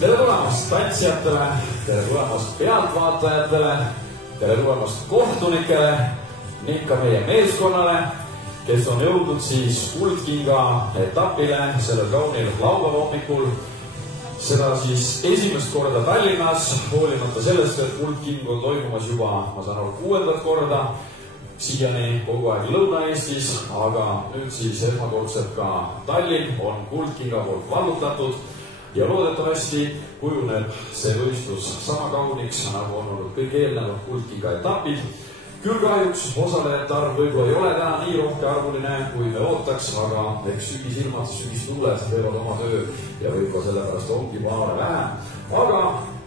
Tere tulemast tantsijatele, tere tulemast pealtvaatajatele, tere tulemast kohtunikele ning ka meie meeskonnale, kes on jõudnud siis Kuldkinga etapile sellel kaunil laupäeva hommikul. Seda siis esimest korda Tallinnas, hoolimata sellest, et Kuldking on toimumas juba, ma saan aru, 6. korda, siiani kogu aeg Lõuna-Eestis, aga nüüd siis esmakordselt ka Tallinn on Kuldkinga poolt vallutatud ja loodetavasti kujuneb see võistlus sama kauniks, nagu on olnud kõik eelnevad Kuldkinga etapid. Küll kahjuks osalejate arv võib-olla ei ole täna nii rohke arvuline, kui me ootaks, aga eks sügisilmad, sügistuuled teevad oma töö ja võib-olla sellepärast ongi paare vähem. Aga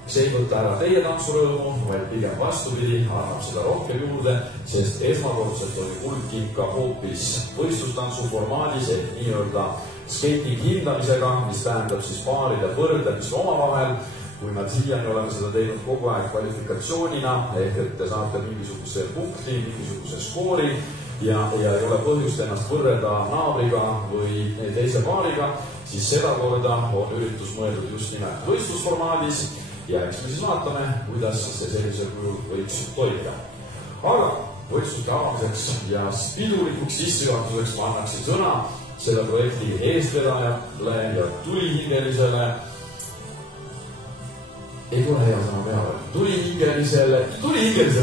see ei võta ära teie tantsurõõmu, vaid pigem vastupidi, annab seda rohkem juurde, sest esmakordselt oli Kuldking ka hoopis võistlustantsu formaadis ehk nii-öelda skating hindamisega, mis tähendab siis paaride võrdlemist omavahel. Kui me siiani oleme seda teinud kogu aeg kvalifikatsioonina, ehk et te saate mingisuguse punkti, mingisuguse skoori ja ei ole põhjust ennast võrrelda naabriga või teise paariga, siis seda korda on üritus mõeldud just nimelt võistlusformaadis ja eks me siis vaatame, kuidas see sellisel kujul võiks toimida. Aga võistluste avamiseks ja pidulikuks sissejuhatuseks ma annaksin sõna selle projekti eestvedajale ja tulihingelisele ei tule hea sõna peale. Tulihingelisele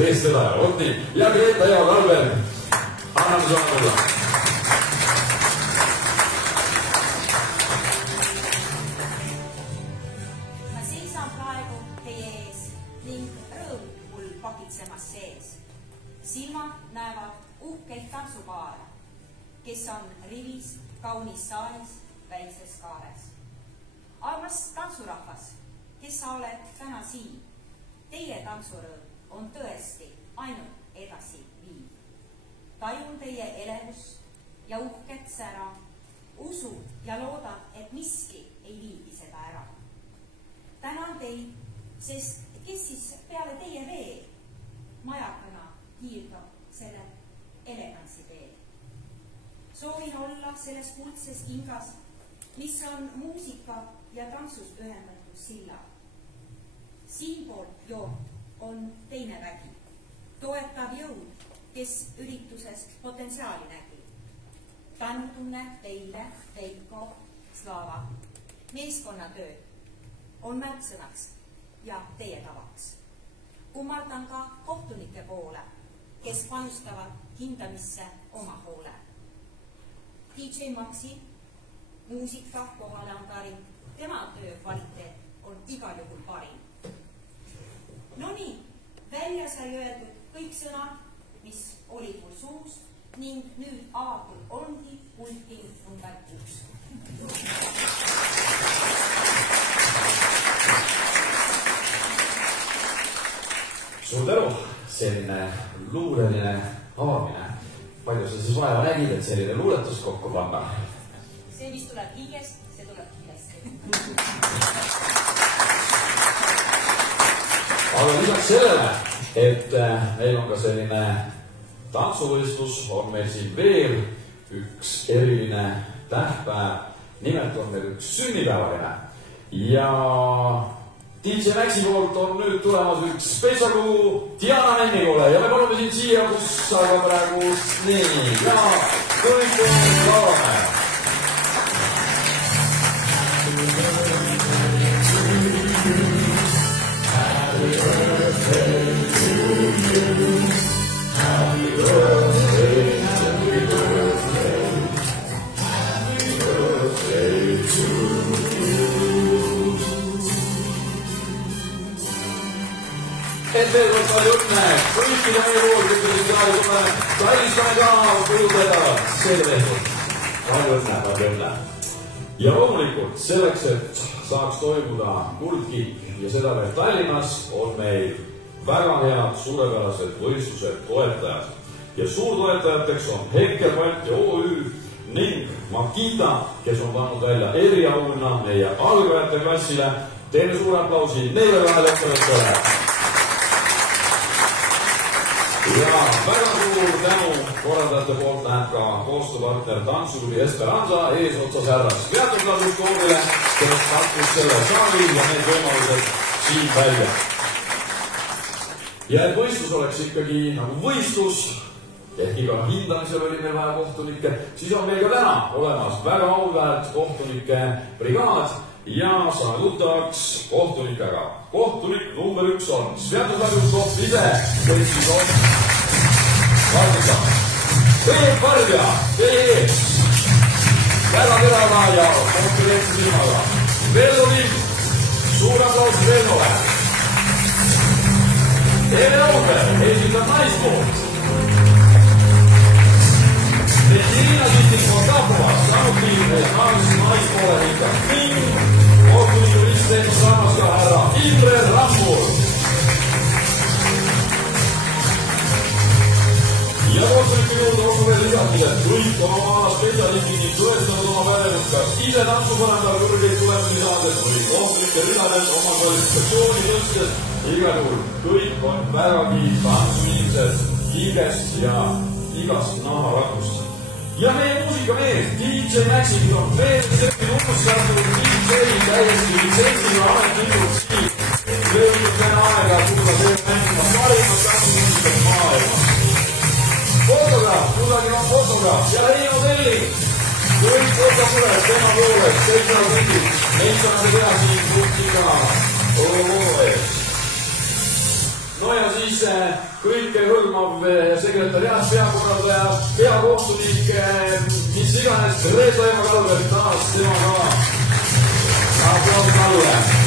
eestvedajale, vot nii. Ja Greta ja Kalber, anname sõna tulla. Ma seisan praegu teie ees ning rõõm mul pakitsemas sees. Silmad näevad uhkeid tantsupaare, kes on rivis kaunis saalis väikses kaares. Armas tantsurahvas, kes sa oled täna siin, teie tantsurõõm on tõesti ainult edasi viib. Tajun teie elevust ja uhket sära, usu ja loodan, et miski ei viigi seda ära. Tänan teid, sest kes siis peale teie veel majakana kiirdab selle elegantsi teel. Soovin olla selles kuldses kingas, mis on muusika ja tantsus ühendatud silla. Siinpool joont on teine vägi, toetav jõud, kes üritusest potentsiaali nägi. Tänutunne teile, Veiko, Slava. Meeskonnatöö on märksõnaks ja teie tavaks. Kummardan ka kohtunike poole, kes panustavad hindamisse oma hoole. DJ Maxi, muusika kohale on karim, tema töö kvaliteet on igal juhul parim. No nii, välja sai öeldud kõik sõnad, mis oli mul suus ning nüüd avakul ongi Kuldking number 6. Suur tänu, selline luureline avamine. Palju sa siis vaeva nägid, et selline luuletus kokku panna? See, mis tuleb hingest, see tuleb kindlasti. Aga lisaks sellele, et meil on ka selline tantsuvõistlus, on meil siin veel üks eriline tähtpäev. Nimelt on meil üks sünnipäevaline. Ja DJ Maxi poolt on nüüd tulemas üks spetsialu Diana Mennikoole ja me palume siin siia, kus aga praegu nii ja kõik laulame. Happy birthday to you. Happy birthday, happy birthday. Happy birthday to you. Et veel kord palju õnne, kõikide meie poolt, et siin saali tulla, Talliskane ka kujudada, see tehtud. Palju õnne. Ja loomulikult selleks, et saaks toimuda Kuldking ja seda veel Tallinnas, on meil väga head suurepärased võistlused toetajad. Ja suurtoetajateks on Henkel Balti OÜ ning Makita, kes on pannud välja eriauhinna meie algajate klassile. Teeme suure aplausi neile kahele ettevõttele. Ja väga suur tänu korraldajate poolt läheb ka koostööpartner Tantsuklubi Esperanza eesotsas härra Sviatoslavuskoolile, kes pakkus selle saali ja need võimalused siin välja. Ja et võistlus oleks ikkagi nagu võistlus, ehk iga hindamisel oli meil vaja kohtunikke, siis on meil ka täna olemas väga auväärt kohtunike brigaad ja saame tuttavaks kohtunikega. Kohtunik number 1 on Sviatoslavuskov ise, kes siis on Vardika. Peep Vardja, teie ees. Väga terava ja konkureerimise silmaga. Vello Lind, suur aplaus Vellole. Eve Auber, esindab naispoolt. Irina Sistik-Montapova, samuti naispoole ikka. Ning kohtuniku risteen saamas ka härra Imre Rambur. Ja kohtuniku juurde olgu veel lisatud, et kõik on oma spetsialistid ning tõestanud oma pädevust ka ise tantsupõrandal kõrgeid tulemusi saades või kohtunike ridades oma kvalifikatsiooni tõstes. Igal juhul kõik on vägagi tantsuinimesed hingest ja igast naharakust. Ja meie muusikamees, DJ Maxi on veel selline unnustatud DJ täiesti litsentsiga ametlikult siin. Löödub täna aega tulla veel mängima parimat tantsuinimesed maailmas. Fotograaf, kusagil on fotograaf ja Reino Telling. Kõik fotograaf tema poolest, seitsmel pildid. Neid saame teha siin punktiga ees. No ja siis kõike hõlmav sekretäriaat, peakorraldaja, peakohtunik, mis iganes, Reesa Ema Kalver, taas tema ka. Aplaus Kalle.